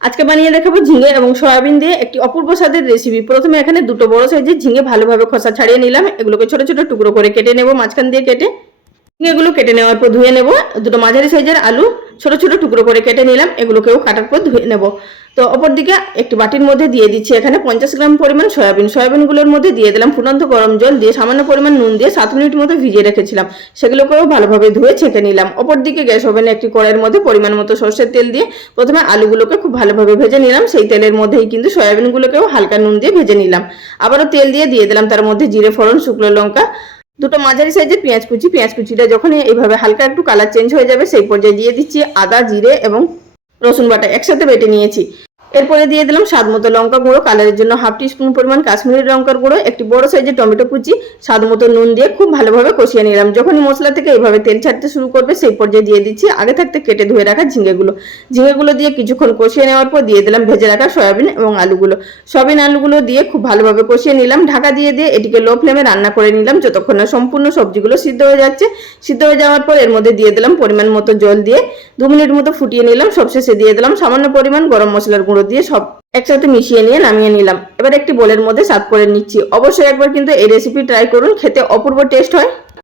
আজকে বানিয়ে দেখাবো ঝিঙে এবং সয়াবিন দিয়ে একটি অপূর্ব স্বাদের রেসিপি। প্রথমে এখানে দুটো বড় সাইজের ঝিঙে ভালোভাবে খোসা ছাড়িয়ে নিলাম। এগুলোকে ছোট ছোট টুকরো করে কেটে নেব, মাঝখান দিয়ে কেটে। ঝিঙেগুলো কেটে নেওয়ার পর ধুয়ে নেব। দুটো মাঝারি সাইজের আলু ছোট ছোট টুকরো করে কেটে নিলাম, এগুলোকেও কাটার পর ধুয়ে নেব। তো অপর দিকে একটি বাটির মধ্যে দিয়ে দিচ্ছি এখানে 50 গ্রাম পরিমাণ সয়াবিন। সয়াবিনগুলোর মধ্যে দিয়ে দিলাম ফুটন্ত গরম জল দিয়ে সামান্য পরিমাণ নুন দিয়ে 7 মিনিট মতো ভিজিয়ে রেখেছিলাম, সেগুলোকেও ভালোভাবে ধুয়ে ছেঁকে নিলাম। অপর দিকে গ্যাস ওভেনে একটি কড়াইয়ের মধ্যে পরিমাণ মতো সরষের তেল দিয়ে প্রথমে আলুগুলোকে খুব ভালোভাবে ভেজে নিলাম। সেই তেলের মধ্যেই কিন্তু সয়াবিনগুলোকেও হালকা নুন দিয়ে ভেজে নিলাম। আবারও তেল দিয়ে দিলাম তার মধ্যে জিরে ফোড়ন, শুকনো লঙ্কা, দুটো মাঝারি সাইজের পেঁয়াজ কুচি। পেঁয়াজ কুচিটা যখন এইভাবে হালকা একটু কালার চেঞ্জ হয়ে যাবে সেই পর্যায়ে দিয়ে দিচ্ছি আদা, জিরে এবং রসুন বাটা একসাথে বেটে নিয়েছি। এরপরে দিয়ে দিলাম স্বাদ মতো লঙ্কা গুঁড়ো, কালারের জন্য হাফ টিস্পুন পরিমাণ কাশ্মীরি লঙ্কার গুঁড়ো, একটি বড় সাইজের টমেটো কুচি, স্বাদ মতো নুন দিয়ে খুব ভালোভাবে কষিয়ে নিলাম। যখনই মশলা থেকে এইভাবে তেল ছাড়তে শুরু করবে সেই পর্যায়ে দিয়ে দিচ্ছি আগে থাকতে কেটে ধুয়ে রাখা ঝিঙেগুলো দিয়ে কিছুক্ষণ কষিয়ে নেওয়ার পর দিয়ে দিলাম ভেজে রাখা সয়াবিন এবং আলুগুলো। সয়াবিন আলুগুলো দিয়ে খুব ভালোভাবে কষিয়ে নিলাম। ঢাকা দিয়ে এটিকে লো ফ্লেমে রান্না করে নিলাম যতক্ষণ না সম্পূর্ণ সবজিগুলো সিদ্ধ হয়ে যাচ্ছে। সিদ্ধ হয়ে যাওয়ার পর এর মধ্যে দিয়ে দিলাম পরিমাণ মতো জল দিয়ে 2 মিনিট মতো ফুটিয়ে নিলাম। সবশেষে দিয়ে দিলাম সামান্য পরিমাণ গরম মশলার গুঁড়ো দিয়ে সব একসাথে মিশিয়ে নিয়ে নামিয়ে নিলাম। এবার একটি বোলের মধ্যে সার্ভ করে নিচ্ছি। অবশ্যই একবার কিন্তু এই রেসিপি ট্রাই করুন, খেতে অপূর্ব টেস্ট হয়।